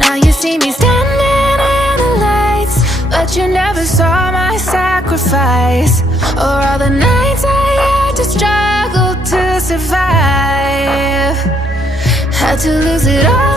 Now you see me standing in the lights, but you never saw my sacrifice, or all the nights I had to struggle to survive. Had to lose it all